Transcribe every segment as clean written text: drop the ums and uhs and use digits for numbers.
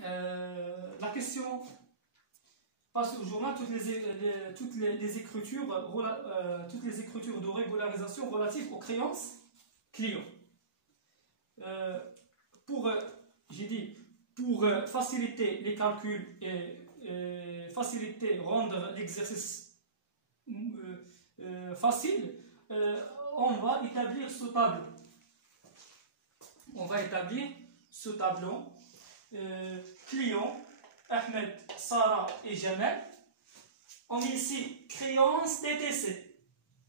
La question passe au journal toutes les écritures de régularisation relatives aux créances clients. Pour faciliter les calculs et rendre l'exercice facile, on va établir ce tableau. Client, Ahmed, Sarah et Jamal. On met ici créance TTC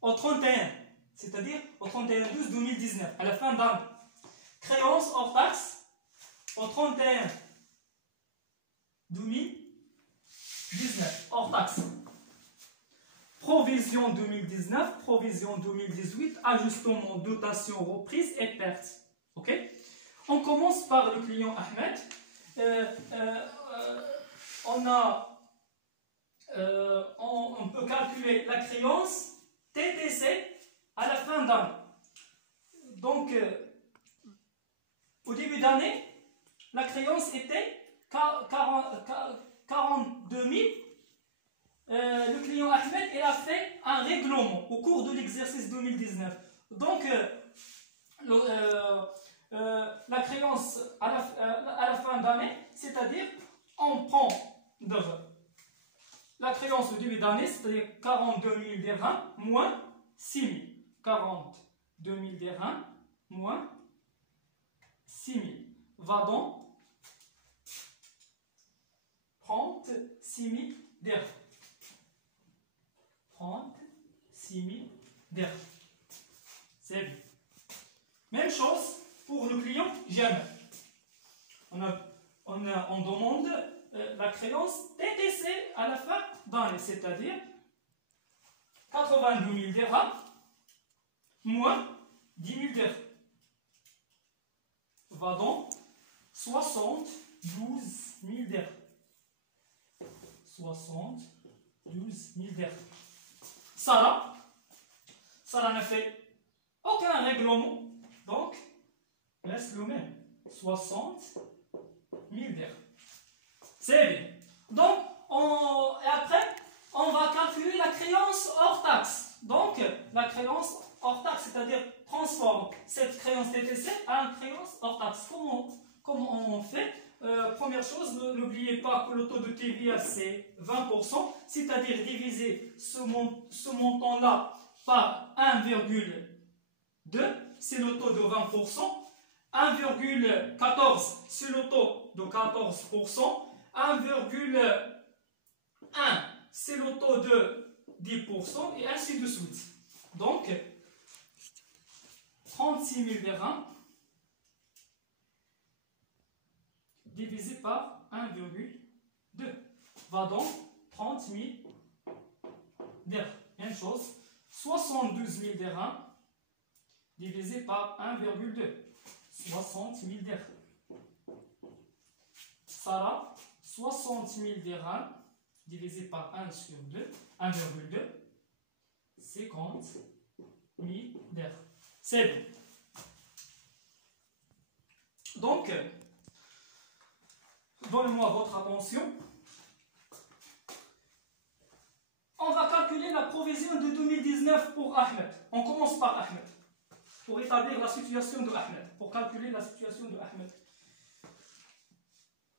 au 31, c'est-à-dire au 31/12/2019, à la fin d'année. Créance hors taxe au 31/2019, hors taxe. Provision 2019, provision 2018, ajustement, dotation, reprise et perte. Ok? On commence par le client Ahmed. On peut calculer la créance TTC à la fin d'année. Donc, au début d'année, la créance était 42 000. Le client Ahmed, il a fait un règlement au cours de l'exercice 2019. Donc, la créance à la fin d'année, c'est-à-dire on prend la créance au début d'année, c'est-à-dire 42 000 dirhams moins 6 000. 42 000 dirhams moins 6 000 va donc 36 000 dirhams. 36 000 dirhams. C'est bien. Même chose pour le client Jamal. On demande la créance TTC à la fin d'année, c'est-à-dire 82 000 dirhams moins 10 000 dirhams. Va donc 72 000 dirhams. 72 000 dirhams. Sarah n'a fait aucun règlement, donc reste le même. 60 000 dirhams. C'est bien. Donc, et après, on va calculer la créance hors taxe. Donc, la créance hors taxe, c'est-à-dire transforme cette créance TTC à une créance hors taxe. Comment on fait? Première chose, n'oubliez pas que le taux de TVA c'est 20%, c'est-à-dire diviser ce montant-là par 1,2, c'est le taux de 20%. 1,14, c'est le taux de 14%. 1,1, c'est le taux de 10%, et ainsi de suite. Donc, 36 000 dirhams divisé par 1,2 va donc 30 000 dirhams. Même chose, 72 000 dirhams divisé par 1,2, 60 000 dirhams. Sarah, 60 000 dirhams divisé par 1 sur 2, 1,2, 50 000 dirhams. C'est bon. Donc, donnez-moi votre attention. On va calculer la provision de 2019 pour Ahmed. On commence par Ahmed. Pour établir la situation de Ahmed. Pour calculer la situation de Ahmed.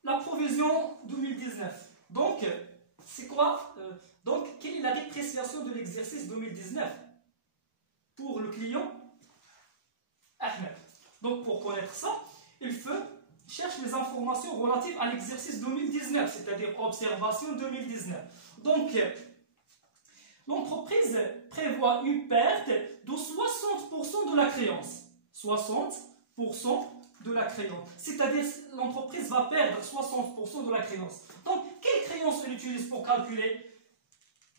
La provision 2019. Donc, c'est quoi? Donc, quelle est la dépréciation de l'exercice 2019 pour le client Ahmed? Donc, pour connaître ça, il faut chercher les informations relatives à l'exercice 2019, c'est-à-dire observation 2019. Donc, l'entreprise prévoit une perte de 60% de la créance. 60% de la créance. C'est-à-dire l'entreprise va perdre 60% de la créance. Donc, quelle créance on utilise pour calculer?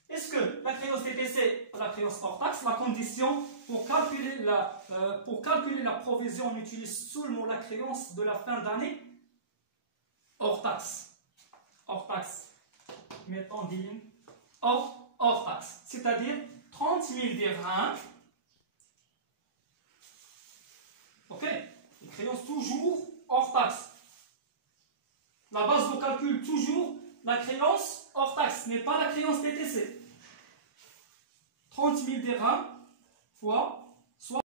Est-ce que la créance TTC ou la créance hors taxe, la condition pour calculer la provision, on utilise seulement la créance de la fin d'année hors taxe. Hors taxe. Mettons des lignes hors taxe. C'est-à-dire 30 000 dirhams. Ok? Les créances toujours hors taxe. La base calcule toujours la créance hors taxe, mais pas la créance TTC. 30 000 dirhams fois